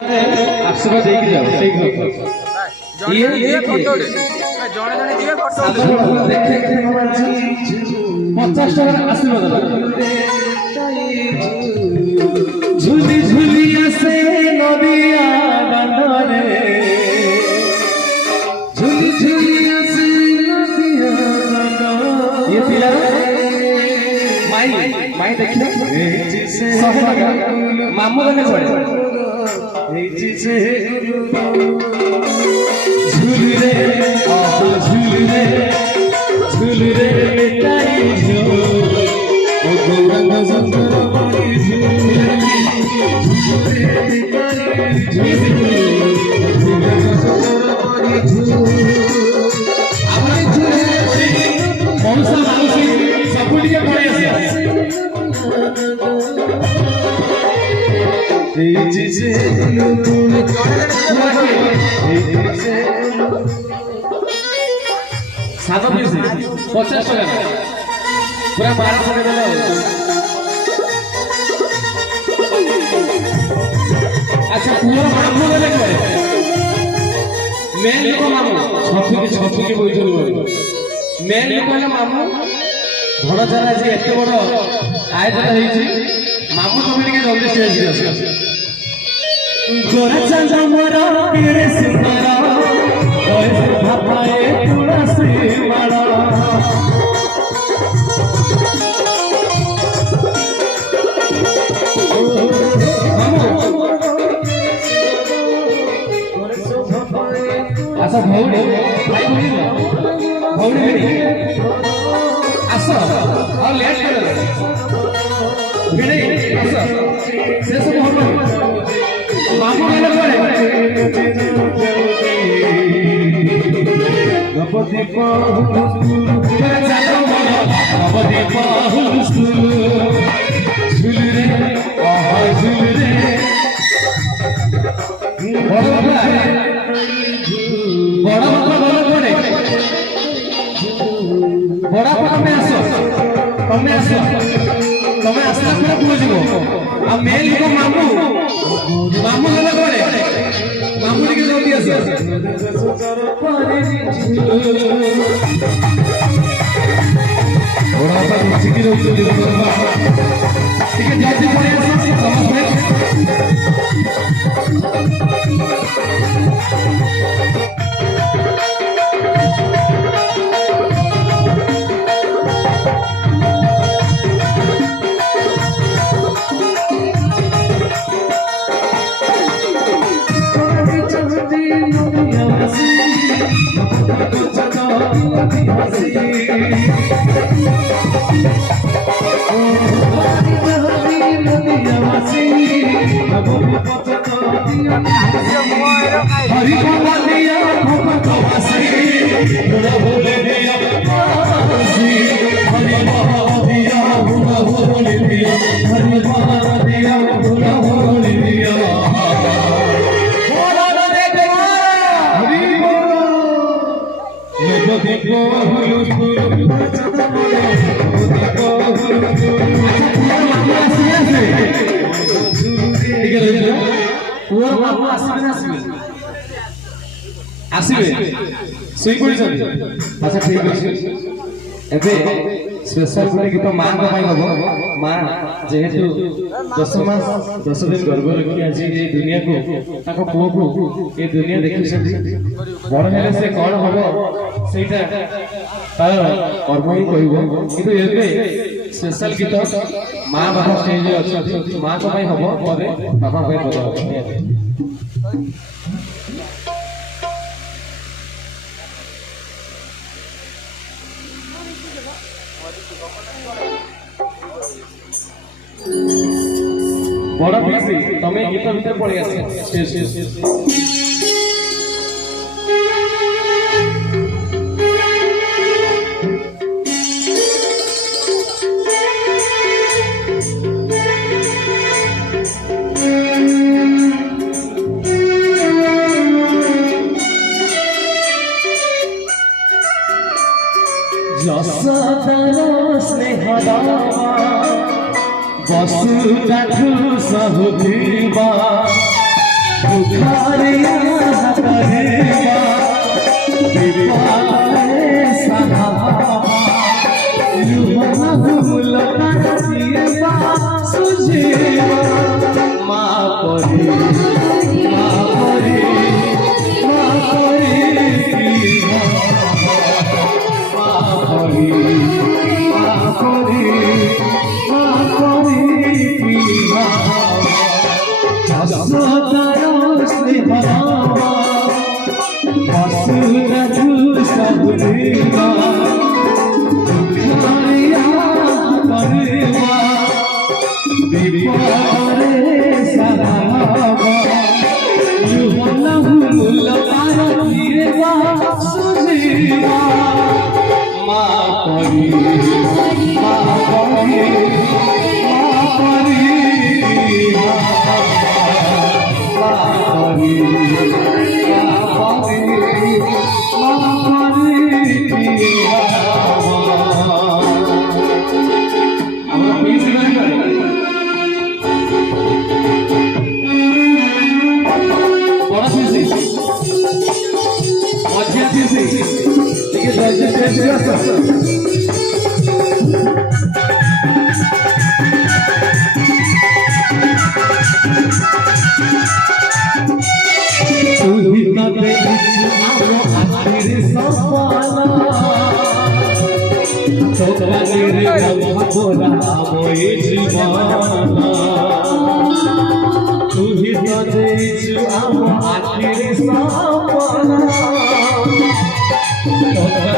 आशीर्वाद देके जाओ ठीक है ये फोटो जणे जणे दिए फोटो देखे 50 টাকা आशीर्वाद झुली झुली से नदिया बंधरे झुली झुली से नदिया बंधरे ये पिला माई देखिए मामू लगे पड़े झूल रे झूल रे ताई झूल ओ गौरंग सुंदर बड़ी झूल रे ताई झूल अपने झूल मौसा माउसी सब लिए पड़े सात पीस 50 টাকা पूरा 12 টাকা দিলে अच्छा पूरा मामू देले करे मेन को मामू छपी के बोइछल मेन को मामू बड़ जरा जे एते बड़ आयोजन ହେଇଛି मामू तुम ଟିକେ जल्दी स्टेज पे आसो गोरा चंदा मोरा पीरे सितारा ओए भापाए तुलसी माला आसा भौणी भाई भौणी आसा और लेट कर भिड़े आसा से सब हम मामू ने पड़े गपति पाहुल झूल रे आहा झूल रे बड़ा पड़े बड़ा में आसो तुम्हें आसला पूरा पूछो आ मेल को मामू लगा पड़े मामू के जल्दी आसो बड़ा चिकी रोचो ठीक है जल्दी पड़े आसो समझ हरि दिया आसबे सुई पड़ी अच्छा ठीक है एबे स्पेशल गुटे गीत मां को पाई हबो मां जेहेतु 10 मास 10 दिन गर्भ रखी आज ये दुनिया को ताको पुओ को ये दुनिया देखि सकी बड़ हेले से कोन हबो सेटा तार कर्म ही कहबो किंतु एबे स्पेशल गीत मां बाबा स्टेज रे अछि मां को पाई हबो परे बाबा पाई बजा बड़ा पीसी तमे गीत भीतर पड़े आसे जसदार स्नेहदा बसुदाठु सहुधिबा बुखारिया करेगा दीवारे सहाबा युवा मुलका जीवा सुजीवा माँ परी तू ही तो देचु आम आखिरी सपना